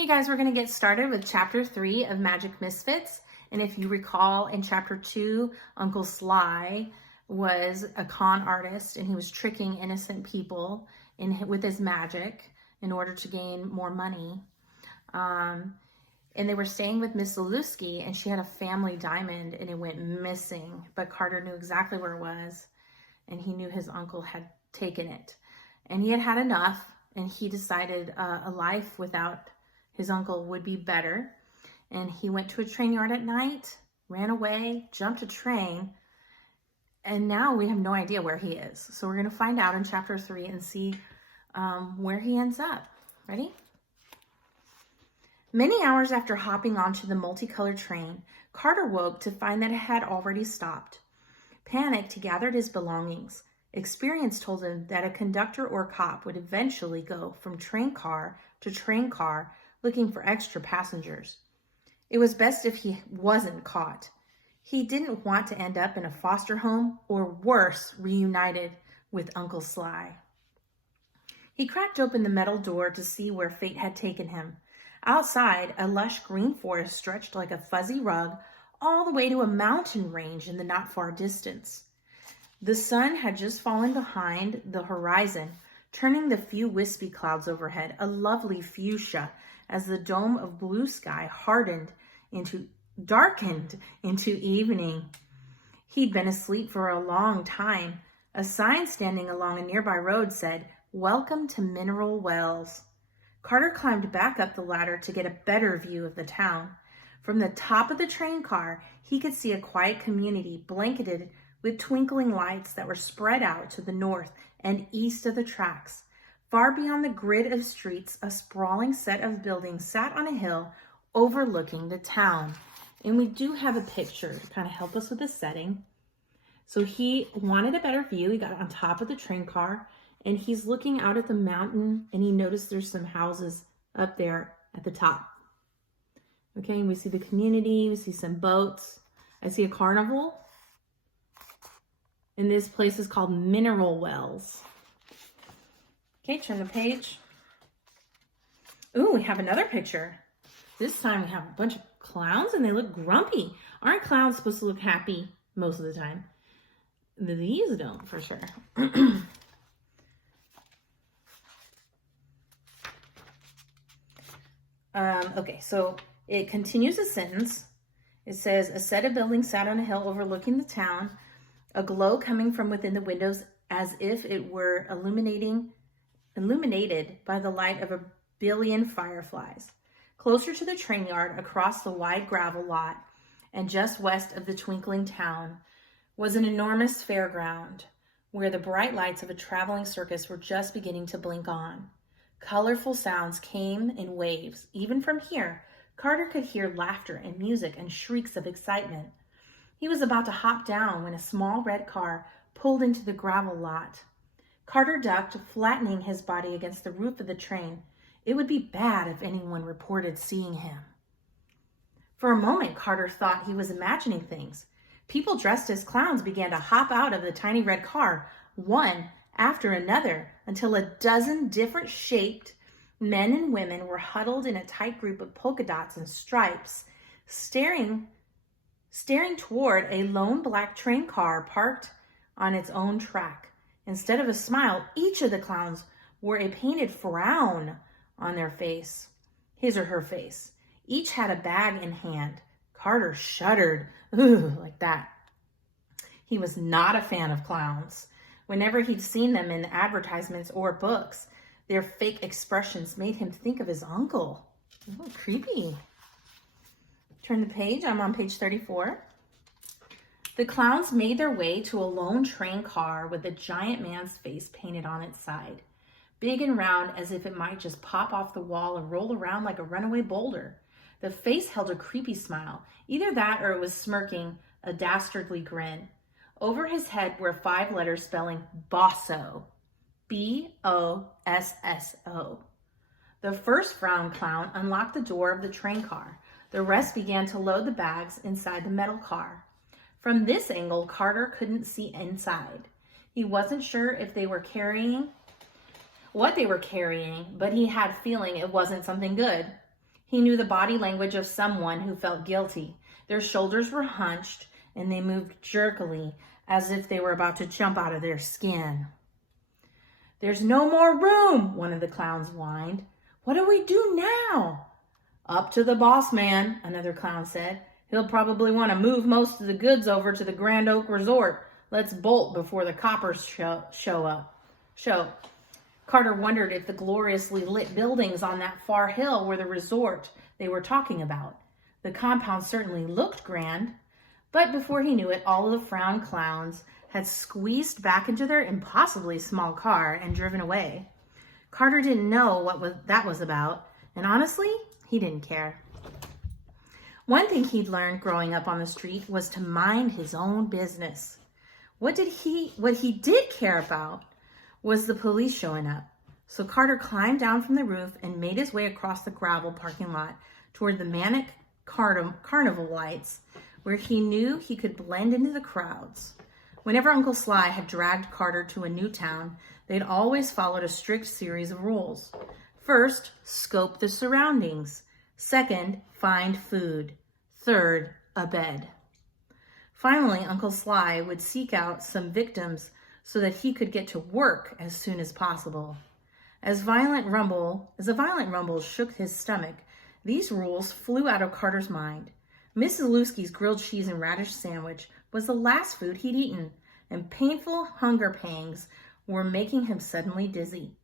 Hey guys, we're going to get started with chapter 3 of Magic Misfits. And if you recall, in chapter 2, Uncle Sly was a con artist and he was tricking innocent people with his magic in order to gain more money. And they were staying with Miss Zaluski, and she had a family diamond and it went missing. But Carter knew exactly where it was, and he knew his uncle had taken it. And he had had enough, and he decided a life without his uncle would be better. And he went to a train yard at night, ran away, jumped a train, and now we have no idea where he is. So we're going to find out in chapter 3 and see where he ends up. Ready? Many hours after hopping onto the multicolored train, Carter woke to find that it had already stopped. Panicked, he gathered his belongings. Experience told him that a conductor or cop would eventually go from train car to train car looking for extra passengers. It was best if he wasn't caught. He didn't want to end up in a foster home or worse, reunited with Uncle Sly. He cracked open the metal door to see where fate had taken him. Outside, a lush green forest stretched like a fuzzy rug all the way to a mountain range in the not far distance. The sun had just fallen behind the horizon, turning the few wispy clouds overhead a lovely fuchsia as the dome of blue sky darkened into evening. He'd been asleep for a long time. A sign standing along a nearby road said, "Welcome to Mineral Wells." Carter climbed back up the ladder to get a better view of the town. From the top of the train car, he could see a quiet community blanketed with twinkling lights that were spread out to the north and east of the tracks. Far beyond the grid of streets, a sprawling set of buildings sat on a hill overlooking the town. And we do have a picture to kind of help us with the setting. So he wanted a better view. He got on top of the train car, and he's looking out at the mountain, and he noticed there's some houses up there at the top. Okay, and we see the community, we see some boats. I see a carnival. And this place is called Mineral Wells. Okay, turn the page. Ooh, we have another picture. This time we have a bunch of clowns and they look grumpy. Aren't clowns supposed to look happy most of the time? These don't, for sure. Okay, so it continues the sentence. It says, a set of buildings sat on a hill overlooking the town, a glow coming from within the windows as if it were illuminated by the light of a billion fireflies. Closer to the train yard, across the wide gravel lot, and just west of the twinkling town, was an enormous fairground where the bright lights of a traveling circus were just beginning to blink on. Colorful sounds came in waves. Even from here, Carter could hear laughter and music and shrieks of excitement. He was about to hop down when a small red car pulled into the gravel lot. Carter ducked, flattening his body against the roof of the train. It would be bad if anyone reported seeing him. For a moment, Carter thought he was imagining things. People dressed as clowns began to hop out of the tiny red car, one after another, until a dozen different shaped men and women were huddled in a tight group of polka dots and stripes, staring toward a lone black train car parked on its own track. Instead of a smile, each of the clowns wore a painted frown on their face, his or her face. Each had a bag in hand. Carter shuddered, like that. He was not a fan of clowns. Whenever he'd seen them in advertisements or books, their fake expressions made him think of his uncle. Oh, creepy. Turn the page. I'm on page 34. The clowns made their way to a lone train car with a giant man's face painted on its side, big and round as if it might just pop off the wall and roll around like a runaway boulder. The face held a creepy smile. Either that or it was smirking a dastardly grin. Over his head were 5 letters spelling Bosso. B-O-S-S-O. The first frown clown unlocked the door of the train car. The rest began to load the bags inside the metal car. From this angle, Carter couldn't see inside. He wasn't sure if they were carrying what they were carrying, but he had a feeling it wasn't something good. He knew the body language of someone who felt guilty. Their shoulders were hunched and they moved jerkily as if they were about to jump out of their skin. "There's no more room," one of the clowns whined. "What do we do now?" "Up to the boss man," another clown said. "He'll probably want to move most of the goods over to the Grand Oak Resort. Let's bolt before the coppers show. Carter wondered if the gloriously lit buildings on that far hill were the resort they were talking about. The compound certainly looked grand, but before he knew it, all of the frown clowns had squeezed back into their impossibly small car and driven away. Carter didn't know what that was about, and honestly, he didn't care. One thing he'd learned growing up on the street was to mind his own business. What he did care about was the police showing up. So Carter climbed down from the roof and made his way across the gravel parking lot toward the manic carnival lights, where he knew he could blend into the crowds. Whenever Uncle Sly had dragged Carter to a new town, they'd always followed a strict series of rules. First, scope the surroundings. Second, find food. Third, a bed. Finally, Uncle Sly would seek out some victims so that he could get to work as soon as possible. As a violent rumble shook his stomach, these rules flew out of Carter's mind. Mrs. Lewski's grilled cheese and radish sandwich was the last food he'd eaten, and painful hunger pangs were making him suddenly dizzy.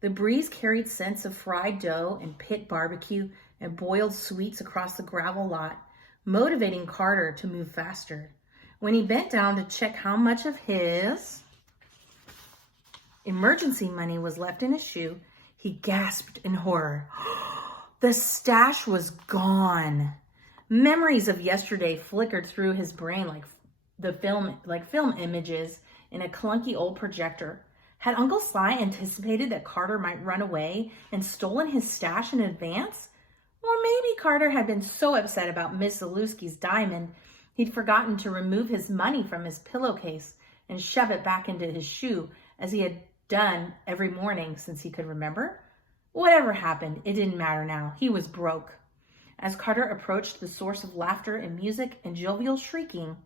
The breeze carried scents of fried dough and pit barbecue and boiled sweets across the gravel lot, motivating Carter to move faster. When he bent down to check how much of his emergency money was left in his shoe, he gasped in horror. The stash was gone. Memories of yesterday flickered through his brain like film images in a clunky old projector. Had Uncle Sly anticipated that Carter might run away and stolen his stash in advance? Or maybe Carter had been so upset about Miss Zalewski's diamond, he'd forgotten to remove his money from his pillowcase and shove it back into his shoe, as he had done every morning since he could remember. Whatever happened, it didn't matter now. He was broke. As Carter approached the source of laughter and music and jovial shrieking,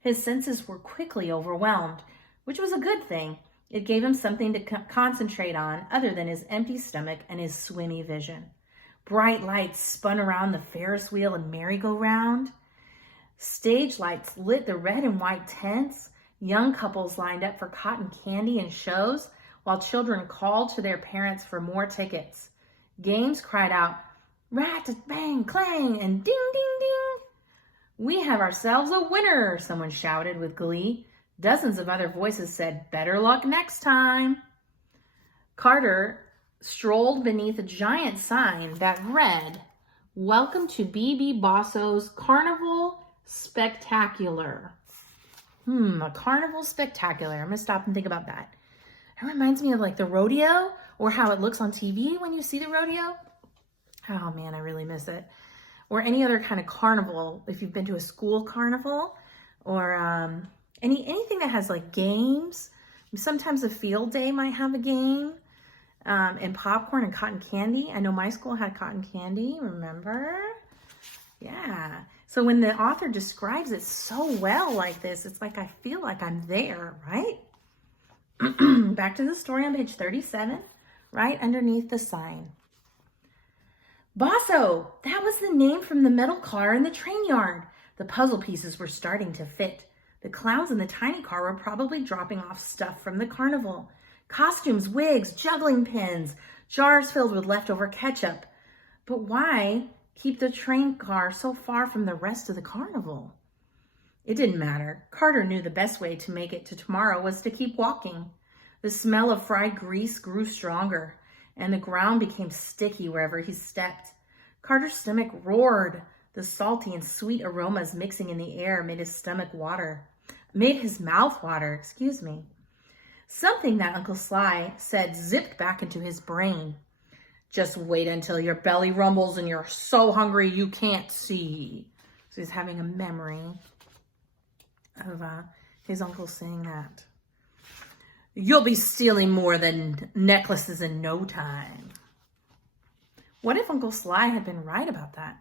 his senses were quickly overwhelmed, which was a good thing. It gave him something to concentrate on other than his empty stomach and his swimmy vision. Bright lights spun around the Ferris wheel and merry-go-round. Stage lights lit the red and white tents. Young couples lined up for cotton candy and shows, while children called to their parents for more tickets. Games cried out, "Rat-bang-clang," and "ding, ding, ding." "We have ourselves a winner," someone shouted with glee. Dozens of other voices said, "Better luck next time." Carter strolled beneath a giant sign that read, "Welcome to BB Bosso's Carnival Spectacular." A carnival spectacular. I'm going to stop and think about that. It reminds me of like the rodeo, or how it looks on TV when you see the rodeo. Oh man, I really miss it. Or any other kind of carnival, if you've been to a school carnival, or anything that has like games. Sometimes a field day might have a game, and popcorn and cotton candy. I know my school had cotton candy, remember? Yeah. So when the author describes it so well like this, it's like I feel like I'm there, right? Back to the story on page 37, right underneath the sign. Bosso! That was the name from the metal car in the train yard. The puzzle pieces were starting to fit. The clowns in the tiny car were probably dropping off stuff from the carnival. Costumes, wigs, juggling pins, jars filled with leftover ketchup. But why keep the train car so far from the rest of the carnival? It didn't matter. Carter knew the best way to make it to tomorrow was to keep walking. The smell of fried grease grew stronger, and the ground became sticky wherever he stepped. Carter's stomach roared, the salty and sweet aromas mixing in the air made his mouth water. Something that Uncle Sly said zipped back into his brain. Just wait until your belly rumbles and you're so hungry you can't see. So he's having a memory of his uncle saying that. You'll be stealing more than necklaces in no time. What if Uncle Sly had been right about that?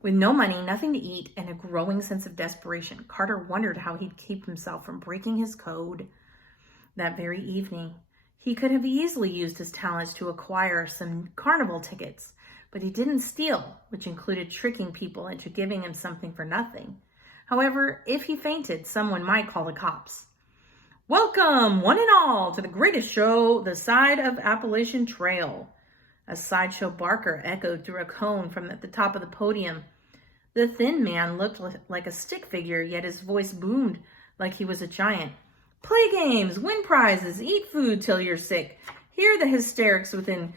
With no money, nothing to eat, and a growing sense of desperation, Carter wondered how he'd keep himself from breaking his code that very evening. He could have easily used his talents to acquire some carnival tickets, but he didn't steal, which included tricking people into giving him something for nothing. However, if he fainted, someone might call the cops. Welcome, one and all, to the greatest show, the Side of Appalachian Trail. A sideshow barker echoed through a cone from at the top of the podium. The thin man looked like a stick figure, yet his voice boomed like he was a giant. Play games, win prizes, eat food till you're sick. Hear the hysterics within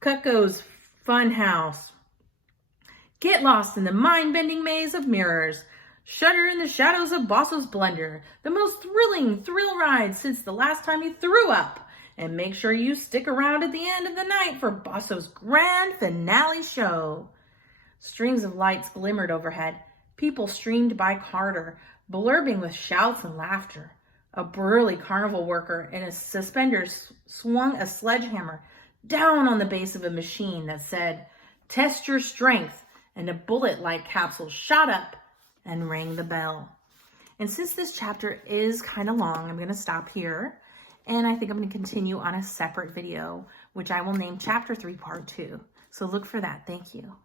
Cutco's fun house. Get lost in the mind-bending maze of mirrors. Shudder in the shadows of Bosso's Blender, the most thrilling thrill ride since the last time you threw up. And make sure you stick around at the end of the night for Bosso's grand finale show. Strings of lights glimmered overhead. People streamed by Carter, blurbing with shouts and laughter. A burly carnival worker in his suspenders swung a sledgehammer down on the base of a machine that said, "Test your strength," and a bullet-like capsule shot up and rang the bell. And since this chapter is kind of long, I'm going to stop here. And I think I'm going to continue on a separate video, which I will name Chapter 3, Part 2. So look for that. Thank you.